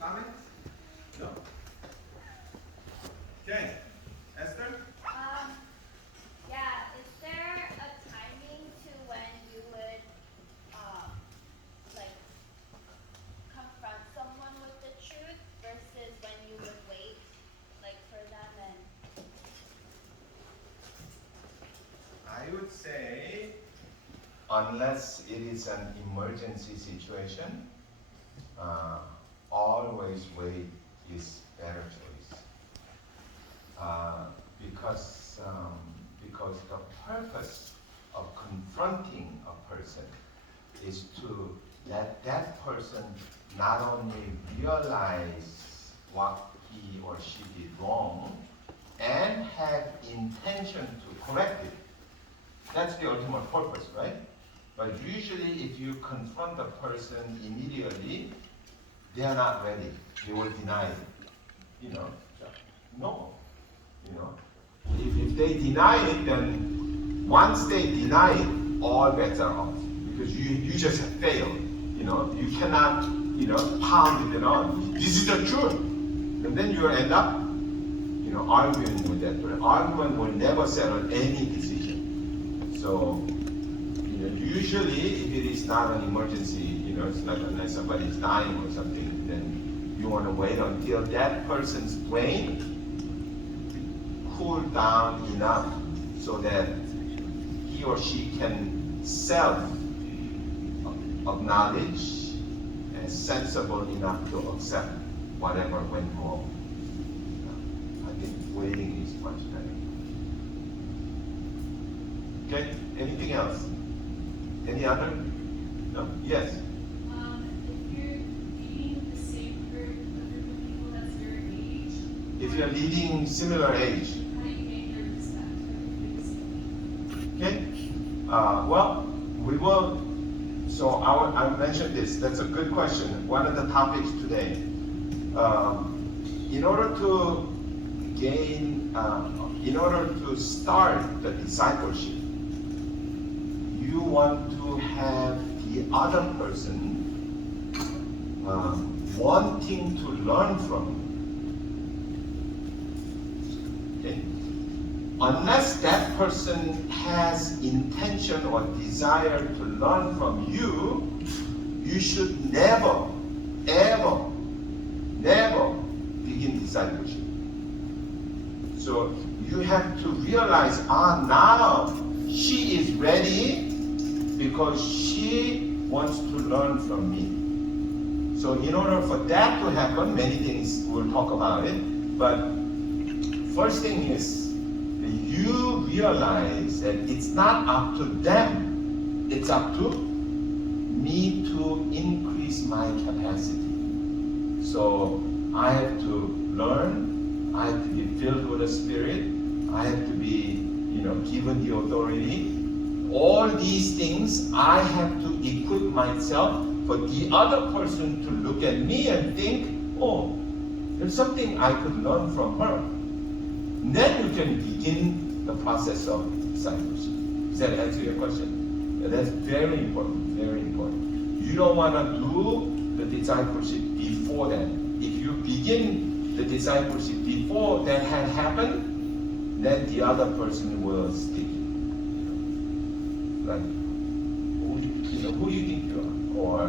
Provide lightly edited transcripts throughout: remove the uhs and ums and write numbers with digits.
Comments? No? Okay. Esther? Yeah, is there a timing to when you would, um, like, confront someone with the truth versus when you would wait, like, for them and... I would say, unless it is an emergency situation, uh, always wait is better choice. Because because the purpose of confronting a person is to let that person not only realize what he or she did wrong and have intention to correct it. That's the ultimate purpose, right? But usually if you confront a person immediately, they are not ready. They will deny it. You know, no. You know, if they deny it, then once they deny it, all bets are off because you just have failed. You know, you cannot pound it on. This is the truth, and then you will end up arguing with that person. Argument will never settle any decision. So usually if it is not an emergency, it's not unless somebody is dying or something, then you want to wait until that person's brain cool down enough so that he or she can self-acknowledge and sensible enough to accept whatever went wrong. I think waiting is much better. Okay, anything else? Any other? No? Yes? If you're leading similar age. Okay. Well, we will. So I mentioned this. That's a good question. One of the topics today. In order to start the discipleship, you want to have the other person wanting to learn from you. Okay? Unless that person has intention or desire to learn from you, you should never, ever, never begin discipleship. So you have to realize, now she is ready because she wants to learn from me. So in order for that to happen, many things we'll talk about it, but first thing is you realize that it's not up to them, it's up to me to increase my capacity. So I have to learn, I have to be filled with the Spirit, I have to be given the authority. All these things I have to equip myself for the other person to look at me and think, oh, there's something I could learn from her. And then you can begin the process of discipleship. Does that answer your question? Yeah, that's very important, very important. You don't want to do the discipleship before that. If you begin the discipleship before that had happened, then the other person will stick you. Like, who do you think you are? Or, I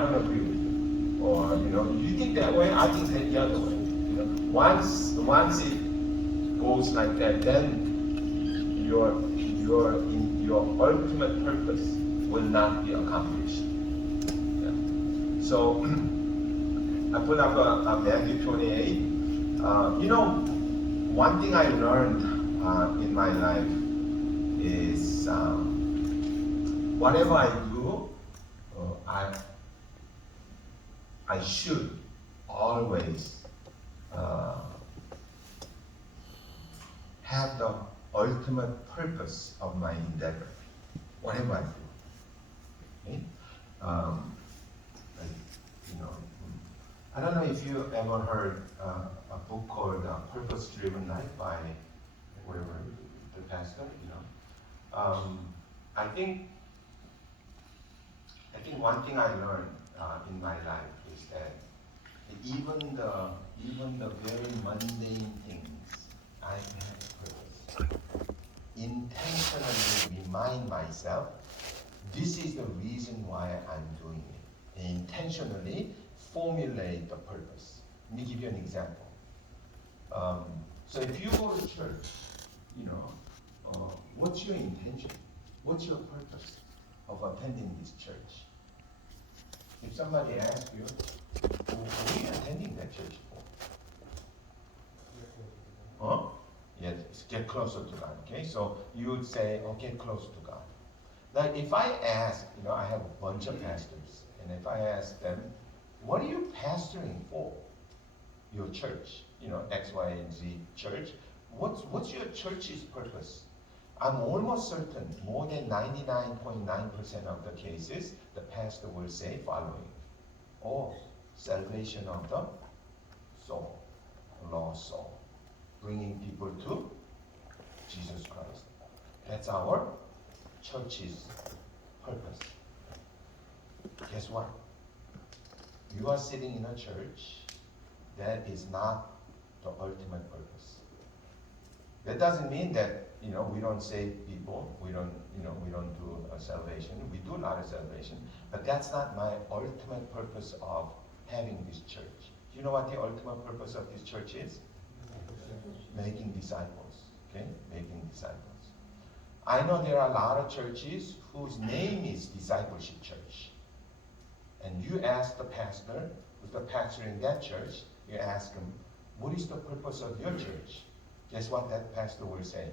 don't agree with you. Or, you think that way, I think that the other way. Once it goes like that, then your ultimate purpose will not be accomplished. Yeah. So I put up a Matthew 28. One thing I learned in my life is whatever I do, I should always have the ultimate purpose of my endeavor, whatever I do. Okay? I don't know if you ever heard a book called Purpose Driven Life by whoever, the pastor, I think one thing I learned in my life is that it even the very mundane things, I have purpose. Intentionally remind myself, this is the reason why I'm doing it. And intentionally formulate the purpose. Let me give you an example. So if you go to church, you know, what's your intention? What's your purpose of attending this church? If somebody asks you, what are you attending that church for? Huh? Yes, get closer to God. Okay, so you would say, oh, get close to God. Now, if I ask, you know, I have a bunch of pastors, and if I ask them, what are you pastoring for? Your church, you know, X, Y, and Z church. What's your church's purpose? I'm almost certain, more than 99.9% of the cases, the pastor will say following. Oh, salvation of the soul, lost soul. Bringing people to Jesus Christ. That's our church's purpose. Guess what? You are sitting in a church that is not the ultimate purpose. That doesn't mean that, you know, we don't save people, we don't do a salvation. We do a lot of salvation, but that's not my ultimate purpose of having this church. Do you know what the ultimate purpose of this church is? Making disciples. Okay? Making disciples. I know there are a lot of churches whose name is Discipleship Church. And you ask the pastor, who's the pastor in that church, you ask him, what is the purpose of your church? Guess what that pastor will say?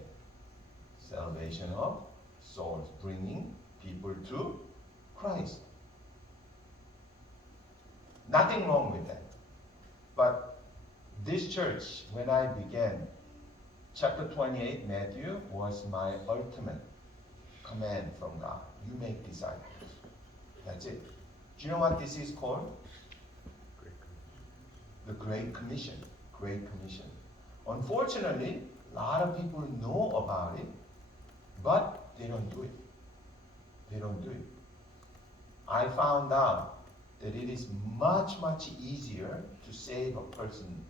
Salvation of souls, bringing people to Christ. Nothing wrong with that. But this church, when I began, chapter 28, Matthew, was my ultimate command from God. You make disciples. That's it. Do you know what this is called? The Great Commission. Great Commission. Unfortunately, a lot of people know about it, but they don't do it. They don't do it. I found out that it is much, much easier to save a person,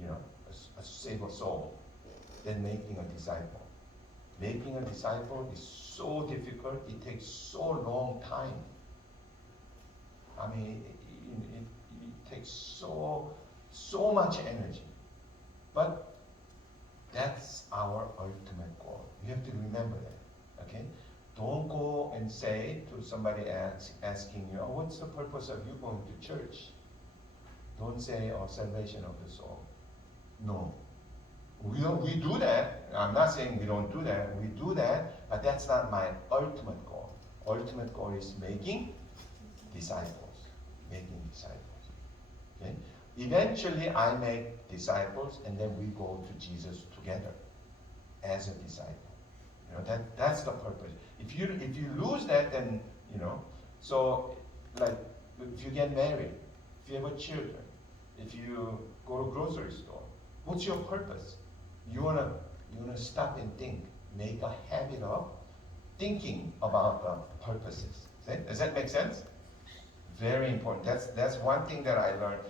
you know, save a soul, than making a disciple. Making a disciple is so difficult, it takes so long time. I mean, it takes so much energy. But that's our ultimate goal. You have to remember that, okay? Don't go and say to somebody asking you, oh, what's the purpose of you going to church? Don't say, oh, salvation of the soul. No. We do that. I'm not saying we don't do that. We do that, but that's not my ultimate goal. Ultimate goal is making disciples. Making disciples. Okay? Eventually, I make disciples, and then we go to Jesus together as a disciple. You know, that's the purpose. If you lose that, then, you know, so like if you get married, if you have children, if you go to grocery store, what's your purpose? You wanna stop and think, make a habit of thinking about the purposes. Does that make sense? Very important. That's one thing that I learned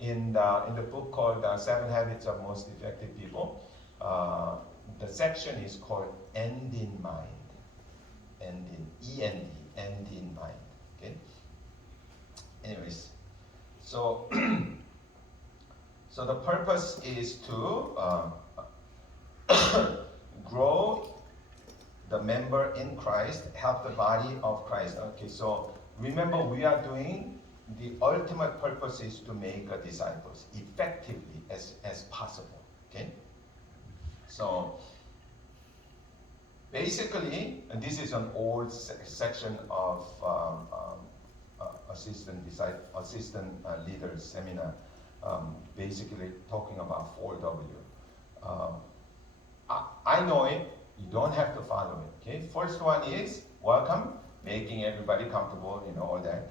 in the book called 7 Habits of Most Effective People. The section is called End in Mind. End in END, end in mind. Okay. Anyways, so so the purpose is to grow the member in Christ, help the body of Christ. Okay, so remember we are doing the ultimate purpose is to make disciples effectively as possible. Okay, so basically, and this is an old section of assistant leaders seminar, basically talking about 4W. I know it. You don't have to follow it. Okay. First one is welcome, making everybody comfortable. You know all that.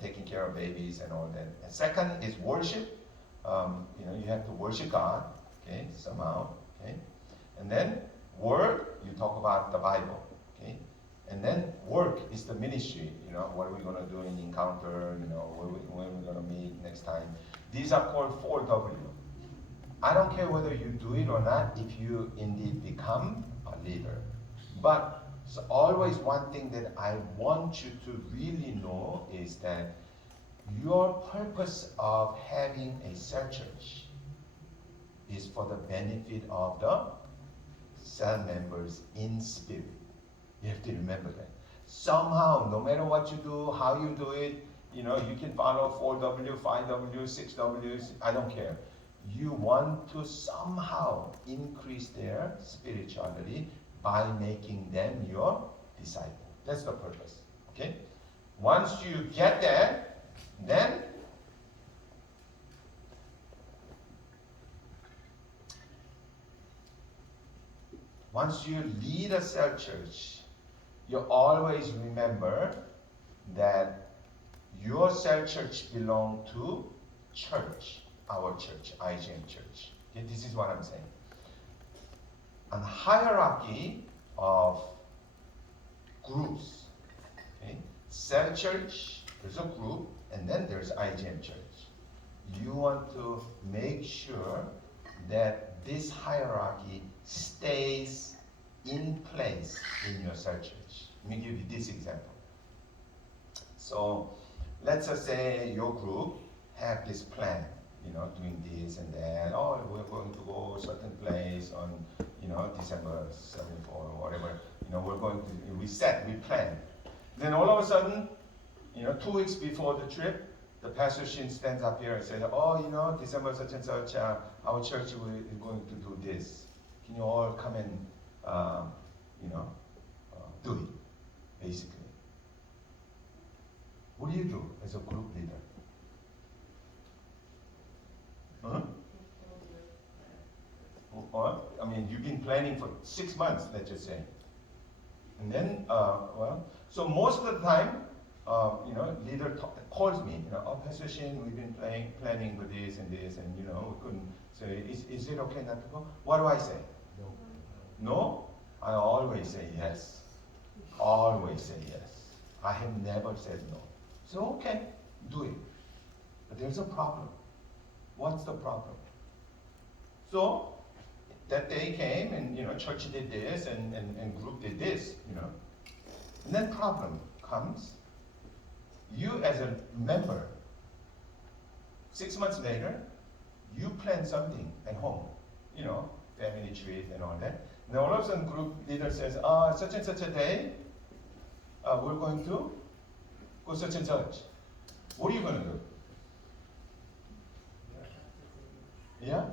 Taking care of babies and all that. And second is worship. You have to worship God. Okay, somehow. Okay, and then word, you talk about the Bible. Okay, and then work is the ministry. What are we going to do in encounter? When we're going to meet next time. These are called 4W. I don't care whether you do it or not if you indeed become a leader. But so always one thing that I want you to really know is that your purpose of having a cell church is for the benefit of the cell members in spirit. You have to remember that. Somehow, no matter what you do, how you do it, you can follow 4W, 5W, 6Ws, I don't care. You want to somehow increase their spirituality by making them your disciple. That's the purpose. Okay? Once you get that, then once you lead a cell church, you always remember that your cell church belongs to church, our church, IGM Church. Okay, this is what I'm saying. A hierarchy of groups. Okay? Cell church, there's a group, and then there's IGM Church. You want to make sure that this hierarchy stays in place in your cell church. Let me give you this example. So let's just say your group have this plan, doing this and that. Oh, we're going to go a certain place on, December 7th or whatever. We plan. Then all of a sudden, 2 weeks before the trip, the pastor Shin stands up here and says, oh, December such and such, our church is going to do this. Can you all come and, do it, basically. What do you do as a group leader? Huh? You've been planning for 6 months, let's just say. And then, so most of the time, leader calls me, Pastor Shin, we've been planning with this and this, and, we couldn't say, is it okay not to go? What do I say? No. No? I always say yes. Always say yes. I have never said no. So, okay, do it. But there's a problem. What's the problem? So, that day came and, church did this and group did this, And then problem comes. You as a member, 6 months later, you plan something at home, family trip and all that. And all of a sudden group leader says, such and such a day, we're going to go such and such. What are you going to do? Yeah?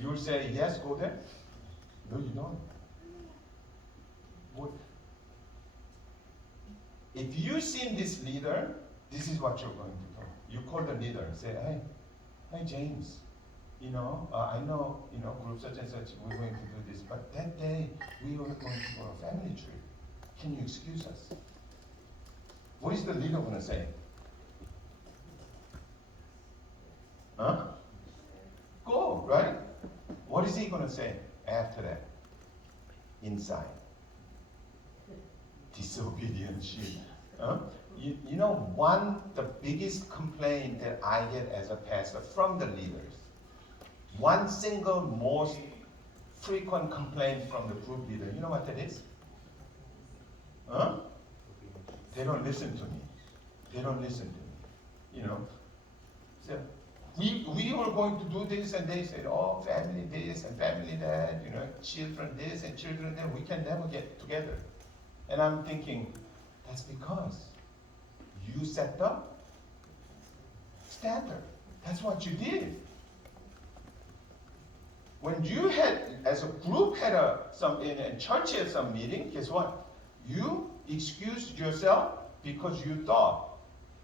You will say, yes, go there? No, you don't. What? If you seen this leader, this is what you're going to do. You call the leader and say, hey, James, I know, group such and such, we're going to do this, but that day we were going to go on a family trip. Can you excuse us? What is the leader going to say? Huh? Go, right? What is he going to say after that? Inside. Disobedient sheep. Huh? The biggest complaint that I get as a pastor from the leaders, one single most frequent complaint from the group leader, you know what that is? Huh? They don't listen to me. They don't listen to me. So we were going to do this, and they said, oh, family this and family that, children this and children that, we can never get together. And I'm thinking, that's because you set the standard. That's what you did. When you had, as a group, had in church had some meeting, guess what? You excused yourself because you thought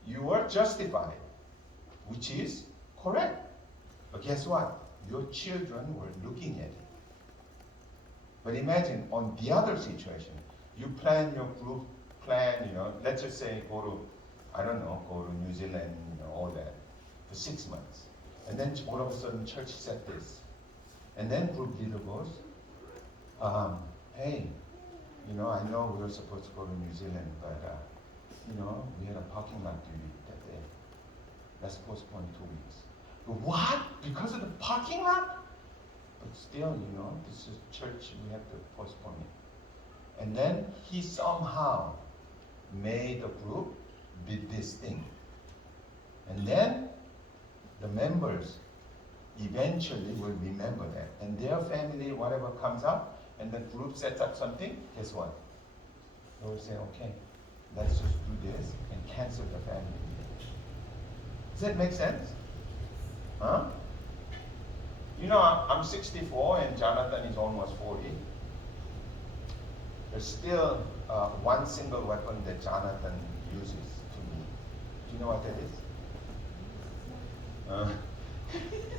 you were justified, which is correct. But guess what? Your children were looking at it. But imagine on the other situation, you plan your group plan, let's just say go to New Zealand, all that, for 6 months. And then all of a sudden church said this. And then group leader goes, hey, I know we were supposed to go to New Zealand, but, we had a parking lot duty that day. Let's postpone 2 weeks. What? Because of the parking lot? But still, this is church, we have to postpone it. And then he somehow made a group with this thing. And then the members eventually will remember that. And their family, whatever comes up, and the group sets up something, guess what? They will say, okay, let's just do this and cancel the family meeting. Does that make sense? Huh? I'm 64 and Jonathan is almost 40. There's still one single weapon that Jonathan uses to me. Do you know what that is?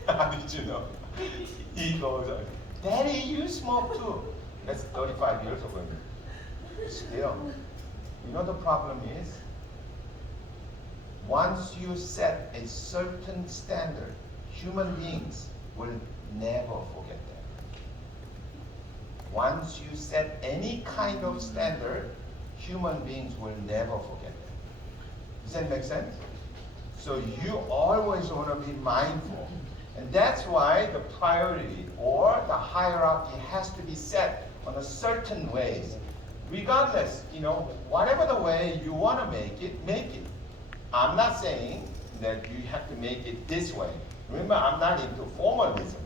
How did you know? He goes, Daddy, you smoke too. That's 35 years ago. Still, the problem is, once you set a certain standard, human beings will never forget that. Once you set any kind of standard, human beings will never forget that. Does that make sense? So you always want to be mindful. And that's why the priority or the hierarchy has to be set on a certain ways. Regardless, whatever the way you want to make it, make it. I'm not saying that you have to make it this way. Remember, I'm not into formalism.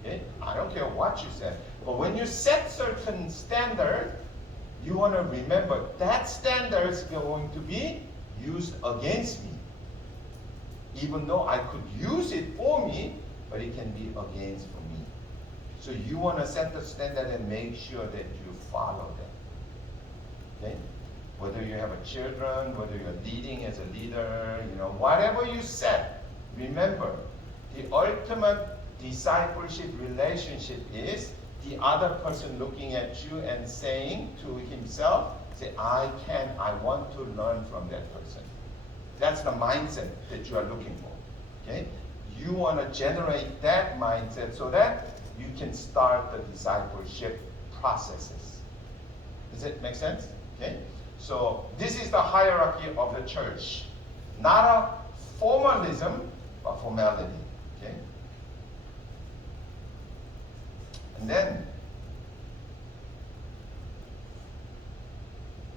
Okay? I don't care what you say. But when you set certain standard, you want to remember that standard is going to be used against me. Even though I could use it for me, but it can be against for me. So you want to set the standard and make sure that you follow them. Okay? Whether you have a children, whether you're leading as a leader, whatever you set, remember, the ultimate discipleship relationship is the other person looking at you and saying to himself, say, I want to learn from that person. That's the mindset that you are looking for. Okay? You want to generate that mindset so that you can start the discipleship processes. Does it make sense? Okay? So this is the hierarchy of the church. Not a formalism, but formality. Okay? And then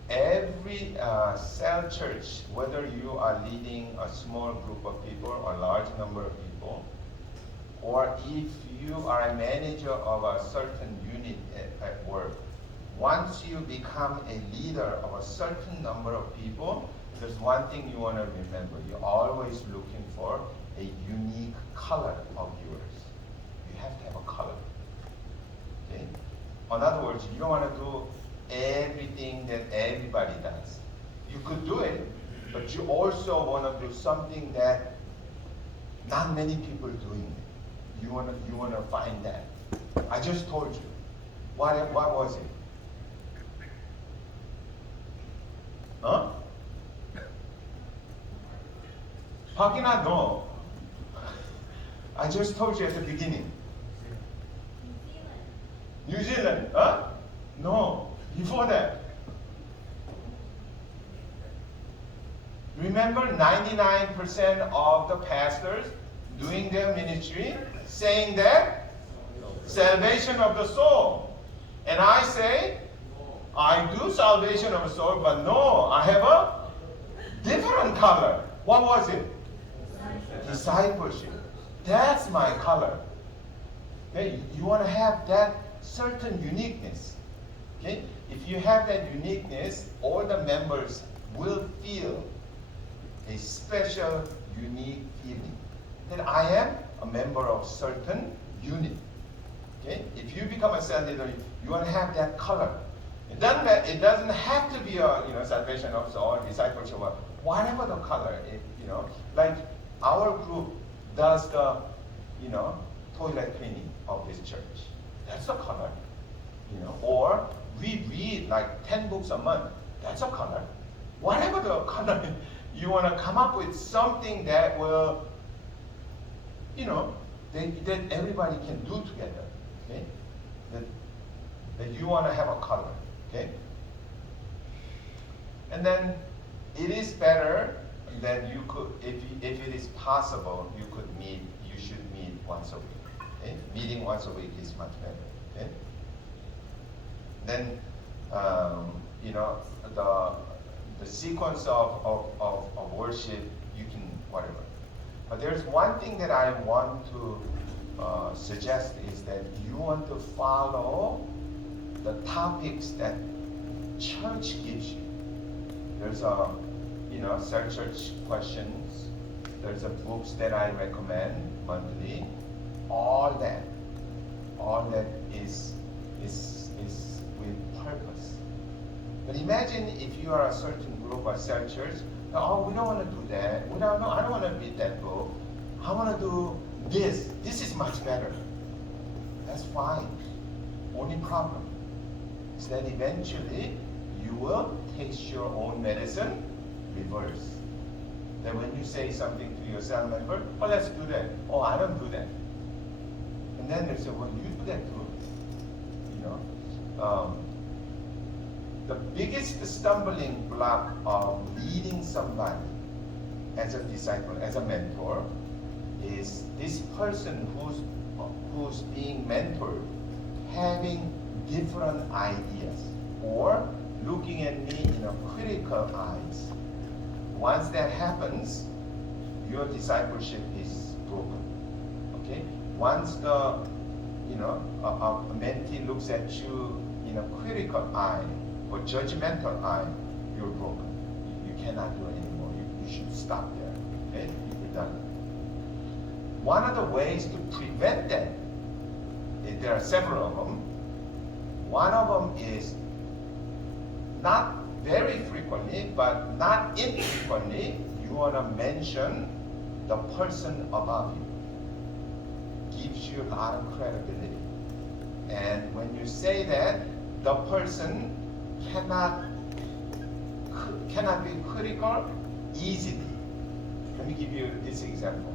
every cell church, whether you are leading a small group of people or a large number of people, or if you are a manager of a certain unit at work, once you become a leader of a certain number of people, there's one thing you want to remember. You're always looking for a unique color of yours. You have to have a color. Okay? In other words, you don't want to do everything that everybody does. You could do it, but you also want to do something that not many people are doing it. You want to find that. I just told you. What was it? Huh? Parking lot? No. I just told you at the beginning. New Zealand? Huh? No. Before that. Remember 99% of the pastors doing their ministry saying that salvation of the soul. And I say, I do salvation of the soul, but no, I have a different color. What was it? Discipleship. That's my color. Okay? You want to have that certain uniqueness. Okay? If you have that uniqueness, all the members will feel a special, unique feeling that I am a member of certain unit. Okay? If you become a cell leader, you want to have that color. It doesn't have to be a salvation of soul, discipleship, or whatever the color. Like our group does the toilet cleaning of this church. That's the color. Or we read like 10 books a month. That's a color. Whatever the color, you want to come up with something that will, that everybody can do together. Okay? That you want to have a color. Okay? And then it is better then you could, if it is possible, you should meet once a week. Okay? Meeting once a week is much better. Okay? Then, you know, the sequence of worship, you can whatever. But there's one thing that I want to suggest is that you want to follow the topics that church gives you. There's a, you know, cell church questions. There's a books that I recommend monthly. All that is with purpose. But imagine if you are a certain group or cell church. Oh, we don't want to do that. I don't want to read that book. I want to do this. This is much better. That's fine. Only problem is that eventually you will taste your own medicine reverse. That when you say something to your cell member, oh, let's do that. Oh, I don't do that. And then they say, well, you do that too. You know, the biggest stumbling block of leading somebody as a disciple, as a mentor, is this person who's being mentored having different ideas or looking at me in a critical eyes. Once that happens, your discipleship is broken. Okay? Once the, you know, a mentee looks at you in a critical eye or judgmental eye, you're broken. You cannot do it anymore. You should stop there. Okay? You're done. One of the ways to prevent that, there are several of them. One of them is not very frequently, but not infrequently, you want to mention the person above you. Gives you a lot of credibility. And when you say that, the person cannot be critical easily. Let me give you this example.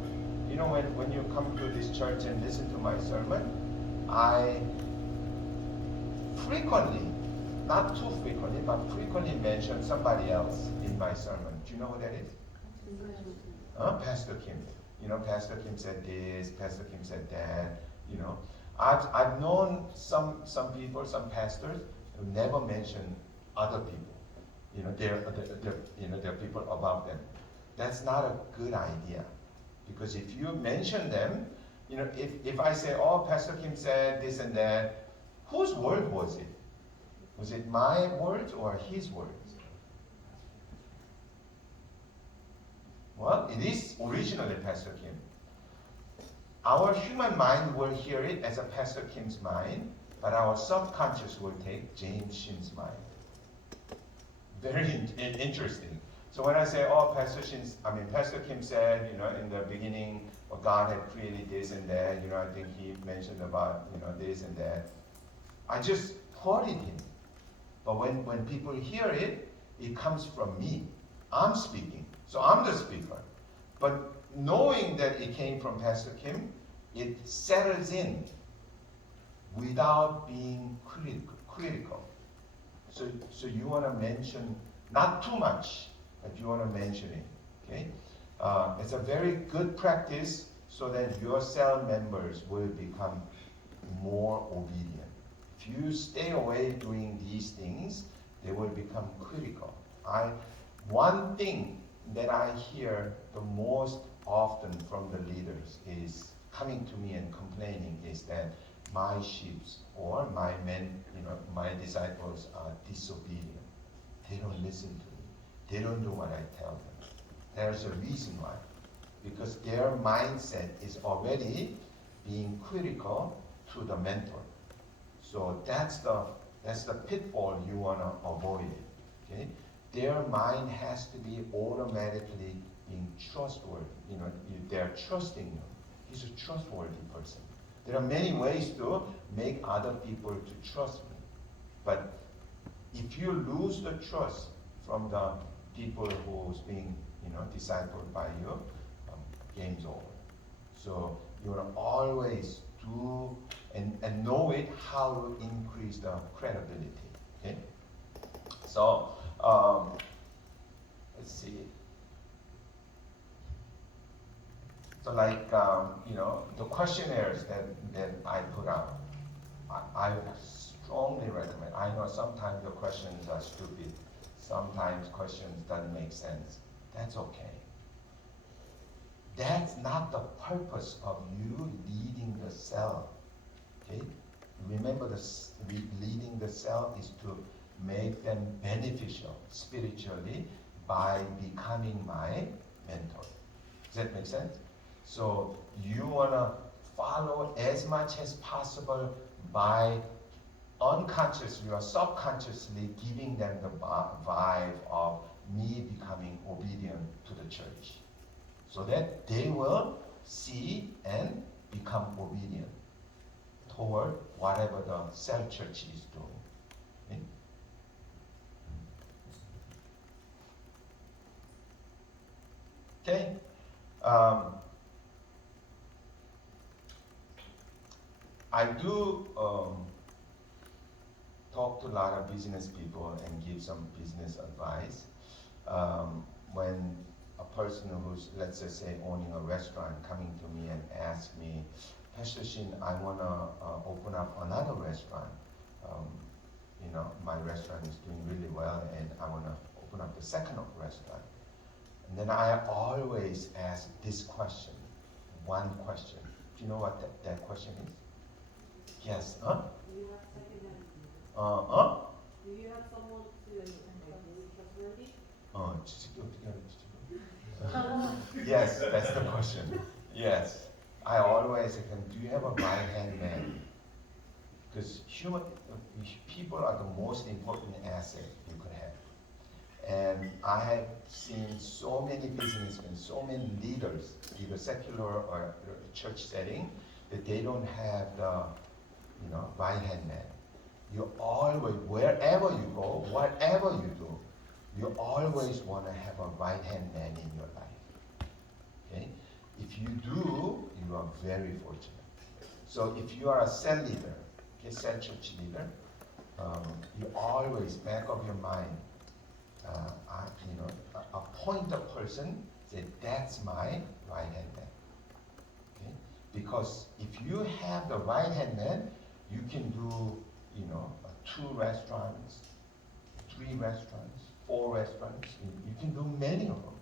You know, when you come to this church and listen to my sermon, I frequently, not too frequently, but frequently mention somebody else in my sermon. Do you know who that is? Pastor Kim. You know, Pastor Kim said this, Pastor Kim said that. You know, I've known some people, some pastors who never mention other people. You know, they're people above them. That's not a good idea, because if you mention them, you know, if I say, oh, Pastor Kim said this and that, whose word was it? Was it my words or his words? Well, it is originally Pastor Kim. Our human mind will hear it as a Pastor Kim's mind, but our subconscious will take James Shin's mind. Very interesting. So when I say, oh, Pastor Kim said, you know, in the beginning, well, God had created this and that, you know, I think he mentioned about, you know, this and that. I just quoted him. But when people hear it, it comes from me. I'm speaking. So I'm the speaker. But knowing that it came from Pastor Kim, it settles in without being critical. So you want to mention, not too much, but you want to mention it. Okay? It's a very good practice so that your cell members will become more obedient. If you stay away doing these things, they will become critical. One thing that I hear the most often from the leaders is coming to me and complaining is that my sheep or my men, you know, my disciples are disobedient. They don't listen to me. They don't do what I tell them. There's a reason why. Because their mindset is already being critical to the mentor. So that's the pitfall you want to avoid. Okay? Their mind has to be automatically being trustworthy. You know, they're trusting you. He's a trustworthy person. There are many ways to make other people to trust me. But if you lose the trust from the people who's being, you know, discipled by you, game's over. So you want to always do and know it how to increase the credibility. Okay. So let's see. So like, the questionnaires that I put out, I strongly recommend. I know sometimes the questions are stupid. Sometimes questions doesn't make sense. That's okay. That's not the purpose of you leading the cell. Okay? Remember, leading the cell is to make them beneficial spiritually by becoming my mentor. Does that make sense? So you want to follow as much as possible by unconsciously or subconsciously giving them the vibe of me becoming obedient to the church, so that they will see and become obedient toward whatever the cell church is doing. Okay? I do talk to a lot of business people and give some business advice. When a person who's, let's just say, owning a restaurant coming to me and ask me, Pastor Shin, I want to open up another restaurant. My restaurant is doing really well and I want to open up the second restaurant. And then I always ask this question, one question. Do you know what that question is? Yes, huh? Do you have second-hand? Huh? Do you have someone to make you trustworthy? Yes, that's the question. Yes. I always say, do you have a right-hand man? Because people are the most important asset you could have. And I have seen so many businessmen, so many leaders, either secular or church setting, that they don't have the right-hand man. You always, wherever you go, whatever you do, you always want to have a right-hand man in your life. Okay? If you do, you are very fortunate. So if you are a cell leader, cell church leader, you always, back of your mind, appoint a person, say, that's my right-hand man. Okay? Because if you have the right-hand man, you can do, 2 restaurants, 3 restaurants, 4 restaurants. You can do many of them.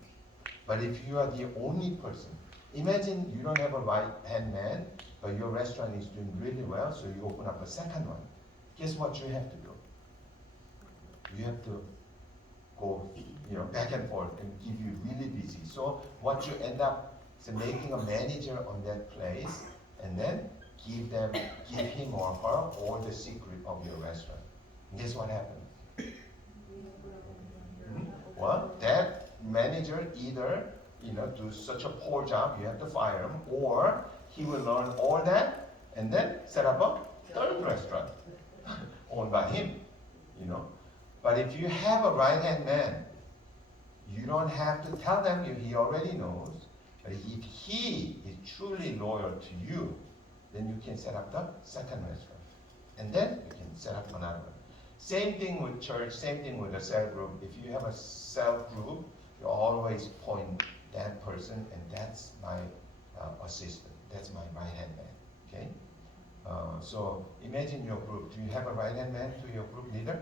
But if you are the only person, imagine you don't have a right-hand man, but your restaurant is doing really well, so you open up a second one. Guess what you have to do? You have to go, back and forth and keep you really busy. So what you end up is making a manager on that place, and then give him or her all the secret of your restaurant. And guess what happens? Well, that manager either do such a poor job, you have to fire him, or he will learn all that and then set up a third restaurant owned by him. But if you have a right-hand man, you don't have to tell them, he already knows. But if he is truly loyal to you, then you can set up the second restaurant. And then you can set up another one. Same thing with church, same thing with a cell group. If you have a cell group, you always point that person, and that's my assistant. That's my right-hand man. Okay? So imagine your group. Do you have a right-hand man to your group leader?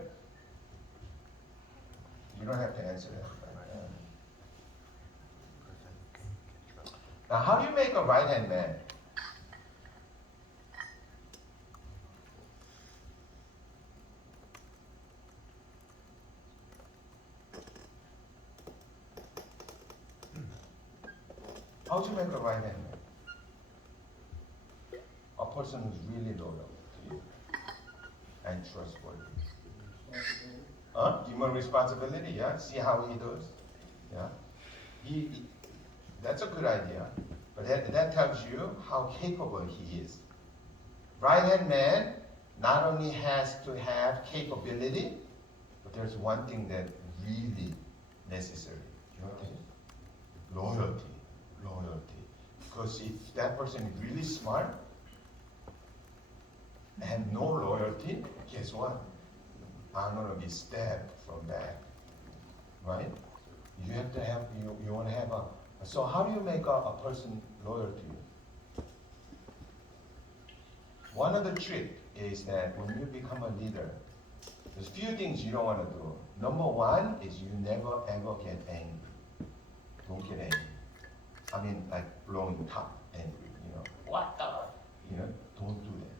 You don't have to answer that. Now, how do you make a right-hand man? How do you make a right-hand man? A person who's really loyal to you and trustworthy. Give him a responsibility, yeah? See how he does? Yeah? That's a good idea. But that tells you how capable he is. Right-hand man not only has to have capability, but there's one thing that really necessary. You know what it is? Loyalty. Because if that person is really smart and no loyalty, guess what? I'm gonna be stabbed from back, right? You have to have, you want to have a So how do you make a person loyal to you? One of the trick is that when you become a leader, there's few things you don't want to do. Number one is you never ever get angry. Don't get angry. I mean, like blowing top angry, what the, don't do that.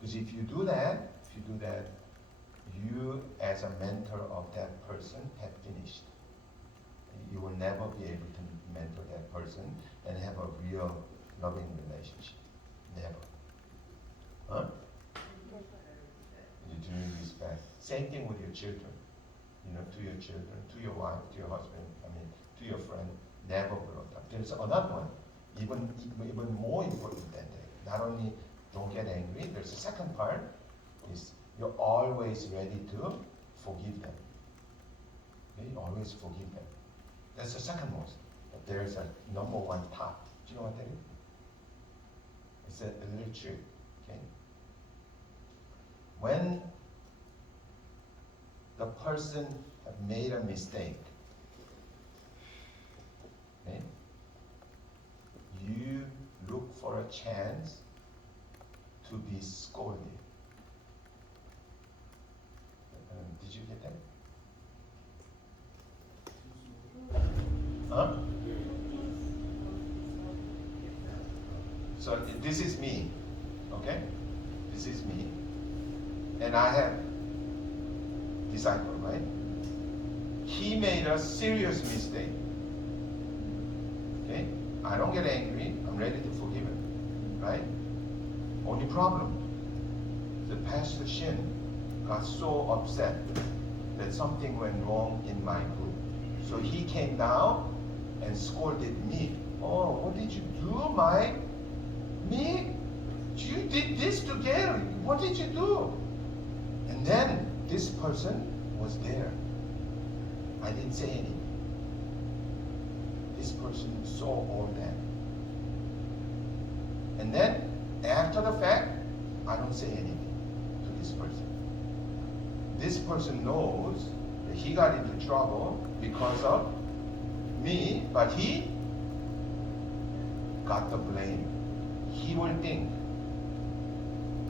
Because if you do that, you as a mentor of that person have finished. You will never be able to mentor that person and have a real loving relationship. Never. Huh? You do respect. Same thing with your children. To your children, to your wife, to your husband, to your friend, never blow up. There's another one, even more important than that. Not only don't get angry, there's a second part, is you're always ready to forgive them. Okay? Always forgive them. That's the second most. But there's a number one top. Do you know what that is? It's a little trick. Okay? When the person have made a mistake, okay, you look for a chance to be scolded. Did you get that? Huh? So this is me, okay? This is me. And I have disciple, right? He made a serious mistake. Okay? I don't get angry. I'm ready to forgive him, right? Only problem, the Pastor Shin got so upset that something went wrong in my group. So he came down and scolded me. Oh, what did you do, Mike? Me? You did this to Gary. What did you do? And then this person was there. I didn't say anything. This person saw all that. And then, after the fact, I don't say anything to this person. This person knows that he got into trouble because of me, but he got the blame. He will think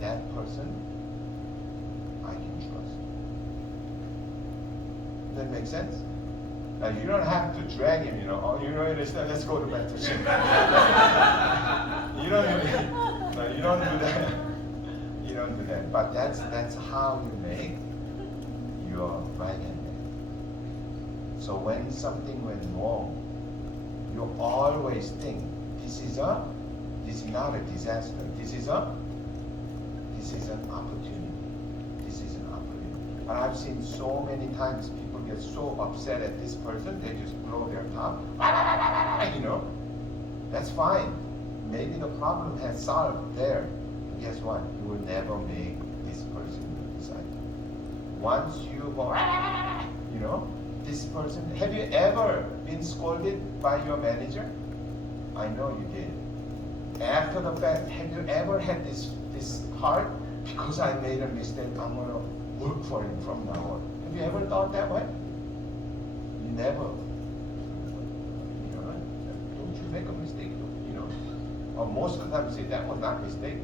that person I can trust. Does that make sense? Now you don't have to drag him, understand, let's go to Baptist. You don't do that. You don't do that. But that's how you make your right hand man. So when something went wrong, you always think this is not a disaster. This is an opportunity. This is an opportunity. But I've seen so many times people get so upset at this person, they just blow their top. That's fine. Maybe the problem has solved there. But guess what? You will never make this person your disciple. Once you go, this person, have you ever been scolded by your manager? I know you did. After the fact, have you ever had this heart? Because I made a mistake, I'm going to work for him from now on. Have you ever thought that way? You never. Don't you make a mistake, Or most of the time you say, that was not a mistake.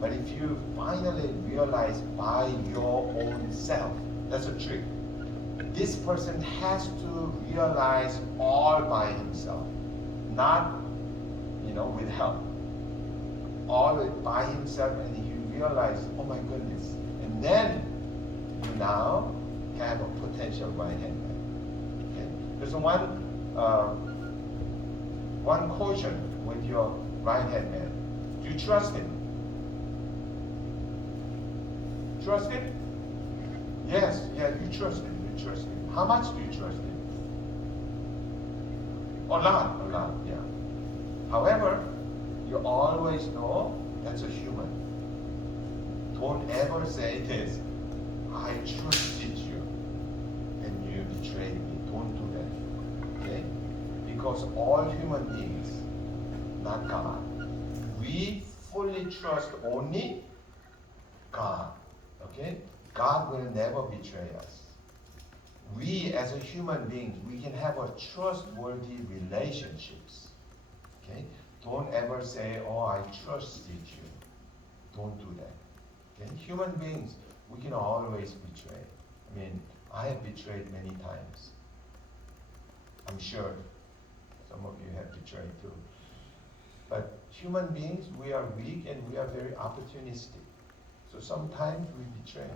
But if you finally realize by your own self, that's a trick. This person has to realize all by himself, not, with help. All by himself, and you realize, oh my goodness. And then you now have a potential right hand man. Okay? There's one caution with your right hand man. Do you trust him? Trust him? Yes, you trust him. You trust him. How much do you trust him? A lot, yeah. However, you always know that's a human. Don't ever say this, I trusted you and you betrayed me. Don't do that. Okay? Because all human beings, not God. We fully trust only God. Okay? God will never betray us. we as a human beings, we can have a trustworthy relationships. Okay? Don't ever say, oh, I trusted you. Don't do that. Okay? Human beings, we can always betray. I mean, I have betrayed many times. I'm sure some of you have betrayed too. But human beings, we are weak and we are very opportunistic. So sometimes we betray.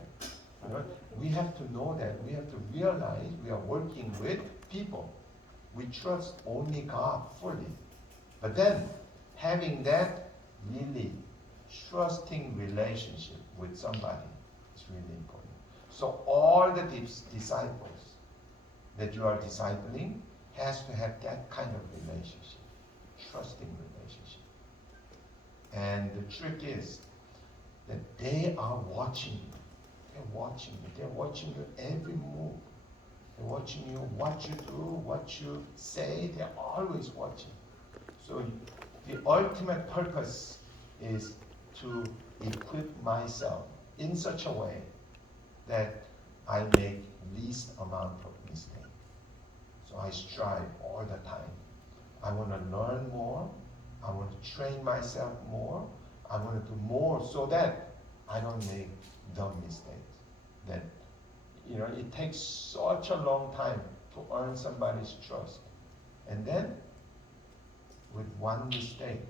You know, we have to know that. We have to realize we are working with people. We trust only God fully. But then, having that really trusting relationship with somebody is really important. So all the disciples that you are discipling has to have that kind of relationship, trusting relationship. And the trick is that they are watching you. They're watching you. They're watching your every move. They're watching you, what you do, what you say. They're always watching. So the ultimate purpose is to equip myself in such a way that I make least amount of mistake. So I strive all the time. I want to learn more. I want to train myself more. I want to do more so that I don't make dumb mistakes. That, you know, it takes such a long time to earn somebody's trust. And then, with one mistake,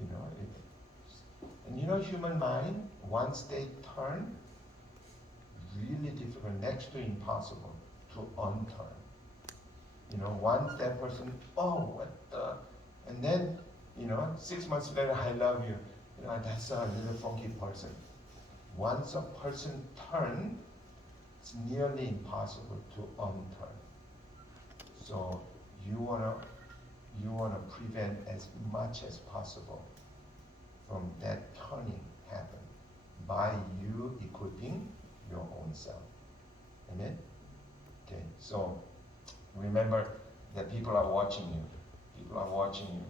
you know, and you know, human mind, once they turn, really difficult, next to impossible to unturn. You know, once that person, oh, what the, and then, you know, 6 months later, I love you. You know, that's a little funky person. Once a person turns, it's nearly impossible to unturn. So you wanna prevent as much as possible from that turning happen by you equipping your own self. Amen? Okay, so remember that people are watching you. People are watching you.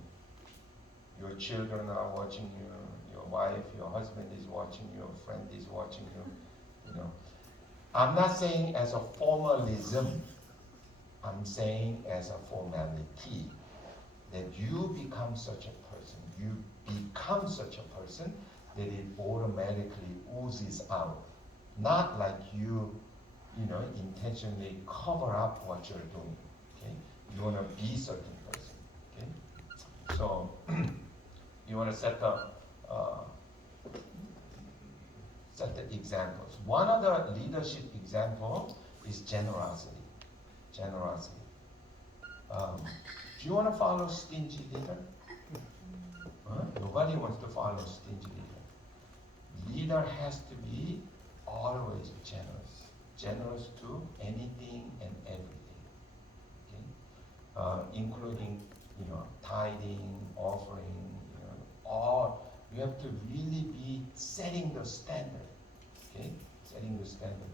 Your children are watching you. Your wife, your husband is watching you. Your friend is watching you. You know, I'm not saying as a formalism. I'm saying as a formality that you become such a person. You become such a person that it automatically oozes out. Not like you know, intentionally cover up what you're doing. Okay? You want to be a certain person. Okay? So you want to set the examples. One of the leadership example is generosity. Generosity. Do you want to follow stingy leader? Nobody wants to follow stingy leader. Leader has to be always generous. Generous to anything and everything. Okay? Including, you know, tithing, offering, you know, all. You have to really be setting the standard. Okay? Setting the standard.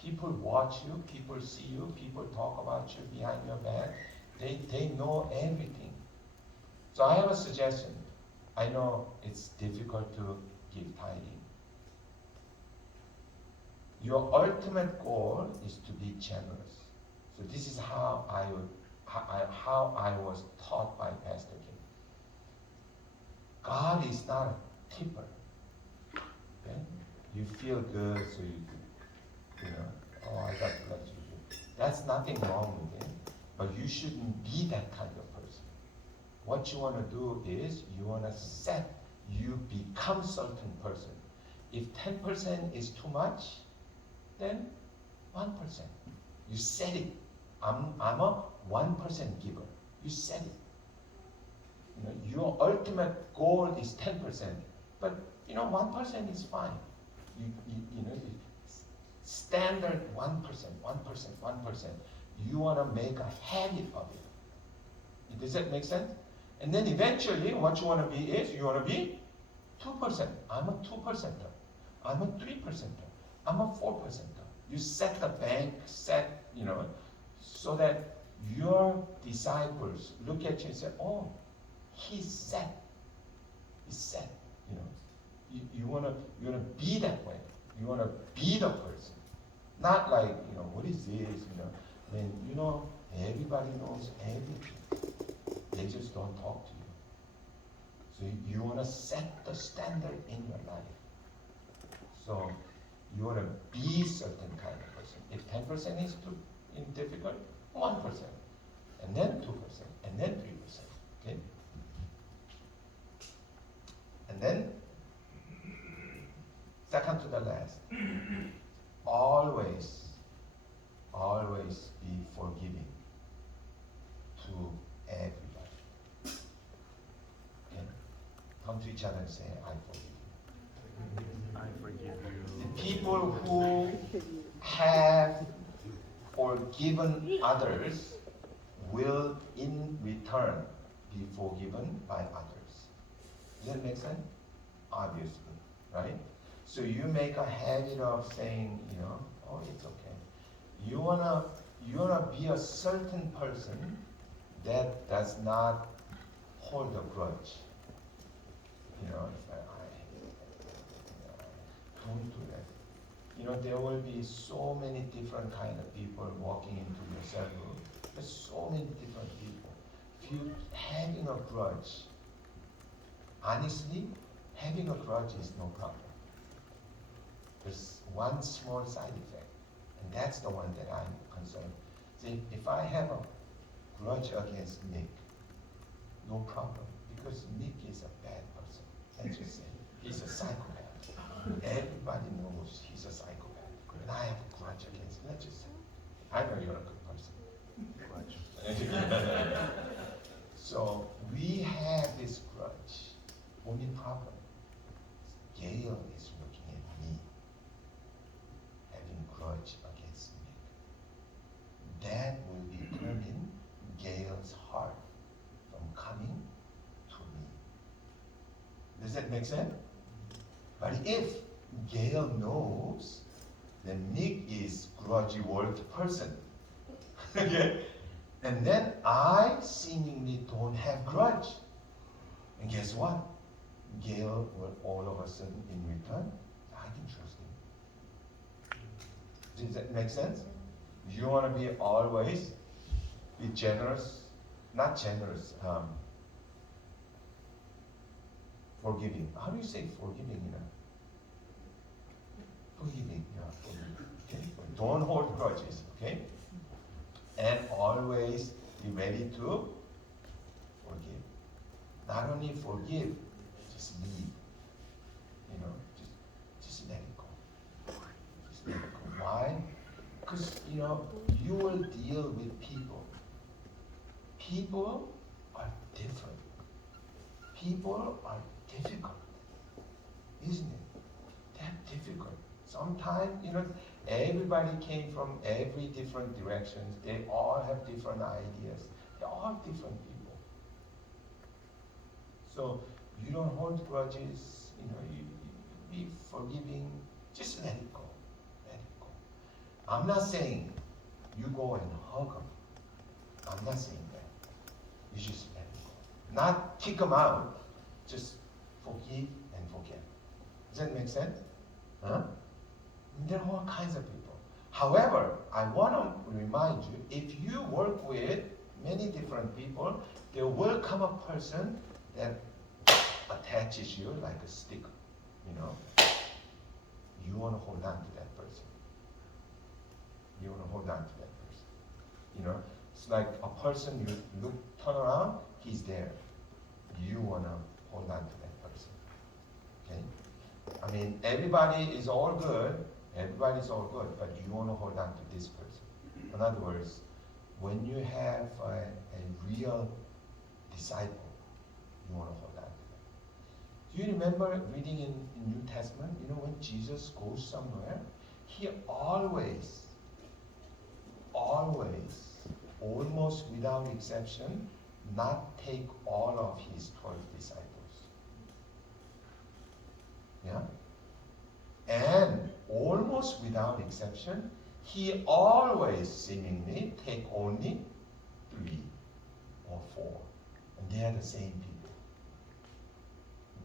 People watch you, people see you, people talk about you behind your back. They know everything. So I have a suggestion. I know it's difficult to give tithing. Your ultimate goal is to be generous. So this is how I was taught by Pastor Kim. God is not a tipper. Okay? You feel good, so you know, oh, I got to let you do. That's nothing wrong with it. But you shouldn't be that kind of person. What you want to do is you want to you become certain person. If 10% is too much, then 1%. You set it. I'm a 1% giver. You set it. You know, your ultimate goal is 10%, but you know 1% is fine. You know, standard 1%, 1%. You want to make a habit of it. Does that make sense? And then eventually, what you want to be is you want to be 2%. I'm a 2%er. I'm a 3%er. I'm a 4%er. You set the bank, you know, so that your disciples look at you and say, oh, he's set. He's set. You know, you want to be that way. You want to be the person, not like, you know, what is this? You know, I mean, everybody knows everything. They just don't talk to you. So you want to set the standard in your life. So you want to be certain kind of person. If 10% is too difficult, 1%, and then 2%, and then 3%. Okay? And then, second to the last, always be forgiving to everybody. Okay? Come to each other and say, I forgive you. I forgive you. The people who have forgiven others will in return be forgiven by others. Does that make sense? Obviously, right? So you make a habit of saying, oh, it's okay. You wanna be a certain person that does not hold a grudge. Don't do that. There will be so many different kind of people walking into your cell group. There's so many different people. If you having a grudge, honestly, having a grudge is no problem. There's one small side effect, and that's the one that I'm concerned. See, if I have a grudge against Nick, no problem, because Nick is a bad person. Let's just say he's a psychopath. Everybody knows he's a psychopath, and I have a grudge against him. Let's just say, I know you're a good person. So we have this grudge. Only problem, Gail is looking at me, having grudge against me. That will determine Gail's heart from coming to me. Does that make sense? But if Gail knows that Nick is grudgy world person, okay, and then I seemingly don't have grudge, and guess what? Gail will all of a sudden in return, I can trust him. Does that make sense? You want to be always be generous, not generous, forgiving. How do you say forgiving? Forgiving, forgiving. Okay? Don't hold grudges, okay? And always be ready to forgive. Not only forgive, just leave. Just let it go. Just let it go. Why? Because, you will deal with people. People are different. People are difficult. Isn't it? They're difficult. Sometimes, everybody came from every different directions. They all have different ideas. They're all different people. So you don't hold grudges, you be forgiving, just let it go. Let it go. I'm not saying you go and hug them. I'm not saying that. You just let it go. Not kick them out, just forgive and forget. Does that make sense? Huh? There are all kinds of people. However, I want to remind you, if you work with many different people, there will come a person that attaches you like a stick. You want to hold on to that person. You want to hold on to that person. It's like a person you turn around, he's there. You want to hold on to that person. Okay? I mean, everybody is all good. Everybody's all good, but you want to hold on to this person. In other words, when you have a real disciple, you want to hold on to them. Do you remember reading in New Testament, when Jesus goes somewhere, he always, almost without exception, not take all of his 12 disciples. Yeah? And almost without exception, he always seemingly take only 3 or 4. And they are the same people.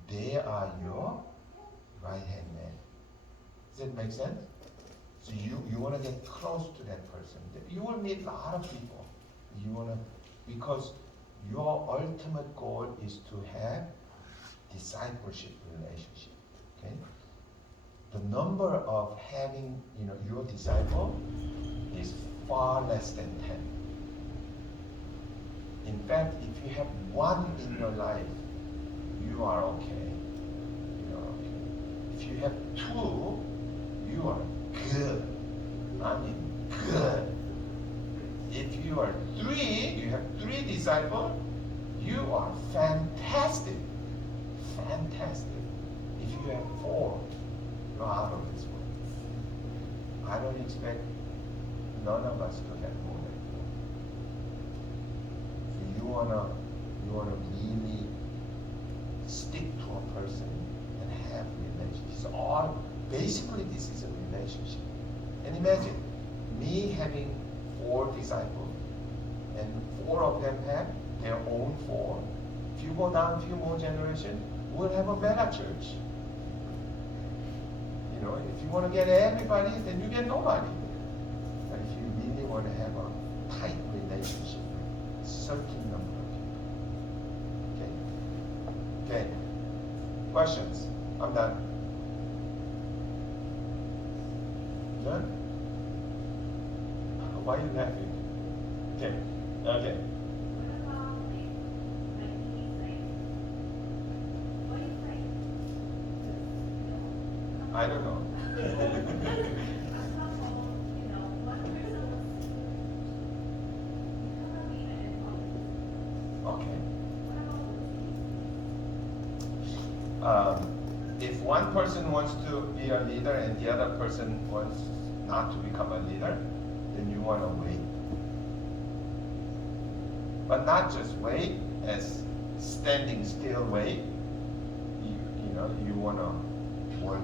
They are your right-hand man. Does that make sense? So you want to get close to that person. You will meet a lot of people. You want to, because your ultimate goal is to have discipleship relationship. Okay? The number of having, your disciple is far less than 10. In fact, if you have one in your life, you are okay. You are okay. If you have two, you are good. I mean, good. If you are three, you have three disciples, you are fantastic. Fantastic. If you have four, you're out of this world. I don't expect none of us to have more than four. So you wanna really stick to a person and have relationships. Basically this is a relationship. And imagine me having 4 disciples, and 4 of them have their own 4. If you go down a few more generations, we'll have a mega church. If you want to get everybody, then you get nobody. But if you really want to have a tight relationship with a certain number of people. Okay. Questions? I'm done. Done? Why are you laughing? Okay. Okay. I don't know. Okay. If one person wants to be a leader and the other person wants not to become a leader, then you want to wait. But not just wait as standing still wait. You want to work.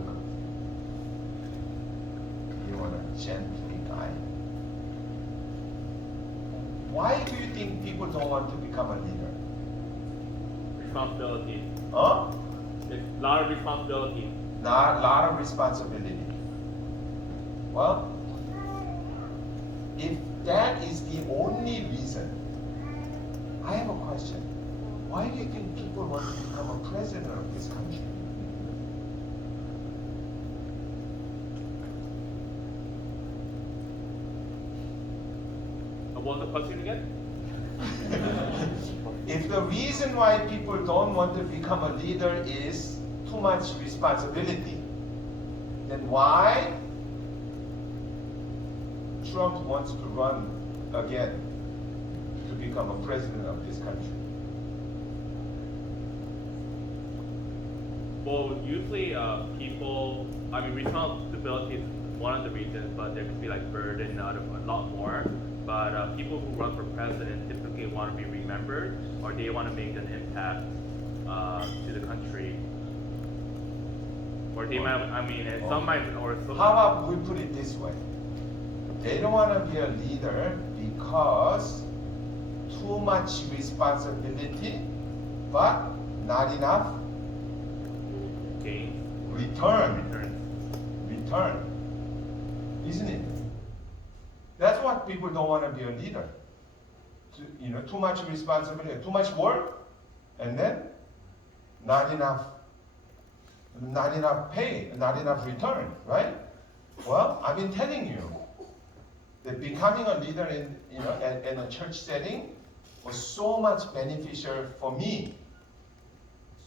You want to gently guide. Why do you think people don't want to become a leader? Responsibility. Huh? It's a lot of responsibility. Lot of responsibility. Well, if that is the only reason, I have a question. Why do you think people want to become a president of this country? What's the question again? If the reason why people don't want to become a leader is too much responsibility, then why Trump wants to run again to become a president of this country? Well, usually responsibility is one of the reasons, but there could be burden out of a lot more. But people who run for president typically want to be remembered, or they want to make an impact to the country. Or they might, and some might, or some. How about we put it this way? They don't want to be a leader because too much responsibility, but not enough gain. Return. Isn't it? That's what people don't want to be a leader. Too much responsibility, too much work, and then not enough pay, not enough return, right? Well, I've been telling you that becoming a leader in a church setting was so much beneficial for me.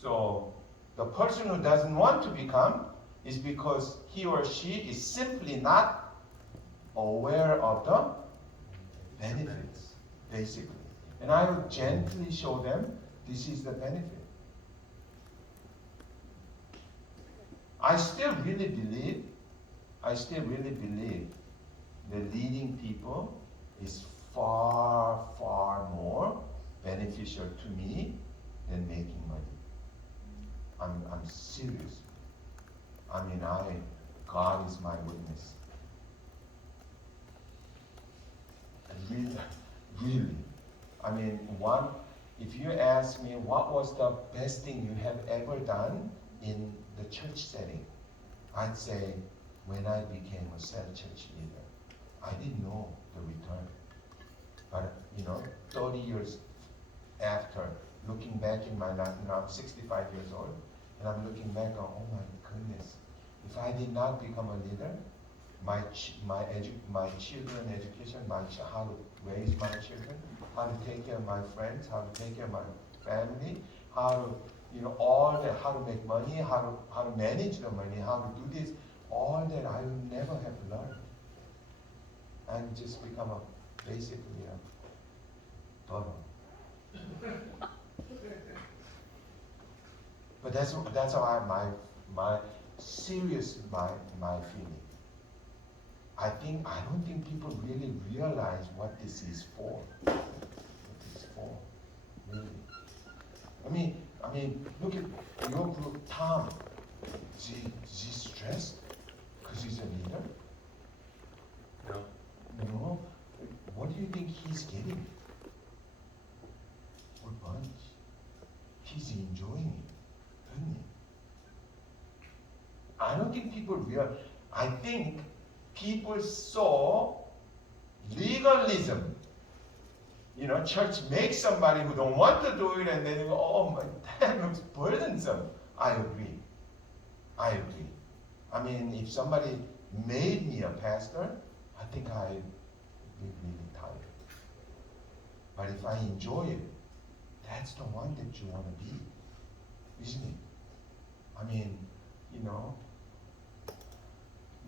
So the person who doesn't want to become is because he or she is simply not aware of the benefits, basically. And I will gently show them this is the benefit. I still really believe that leading people is far, far more beneficial to me than making money. I'm serious. God is my witness. Really. If you ask me what was the best thing you have ever done in the church setting, I'd say when I became a cell church leader. I didn't know the return. But 30 years after, looking back in my life, now I'm 65 years old, and I'm looking back on, oh my goodness, if I did not become a leader, my children education, how to raise my children, how to take care of my friends, how to take care of my family, how to all that, how to make money, how to manage the money, how to do this, all that I would never have learned, and just become basically a donor. But that's how my serious my feeling. I don't think people really realize what this is for. What this is for, really. I mean, look at your group, Tom. Is he stressed because he's a leader? No. What do you think he's getting? A bunch. He's enjoying it, isn't he? I don't think people realize. I think people saw legalism. Church makes somebody who don't want to do it, and then you go, oh my, that looks burdensome. I agree. I mean, if somebody made me a pastor, I think I'd be really tired. But if I enjoy it, that's the one that you want to be, isn't it? I mean,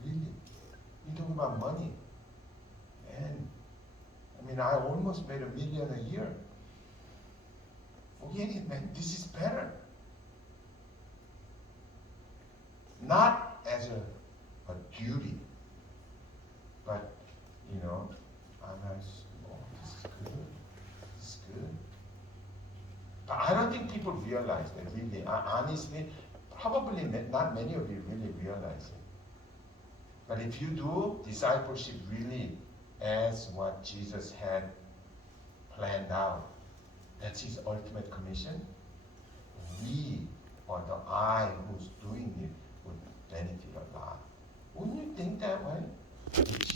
really. You talk about money. And I almost made $1 million a year. Forget it, man. This is better. Not as a duty, but I'm like, oh, this is good. This is good. But I don't think people realize that really. Honestly, probably not many of you really realize it. But if you do, discipleship really as what Jesus had planned out. That's his ultimate commission. We, or the I,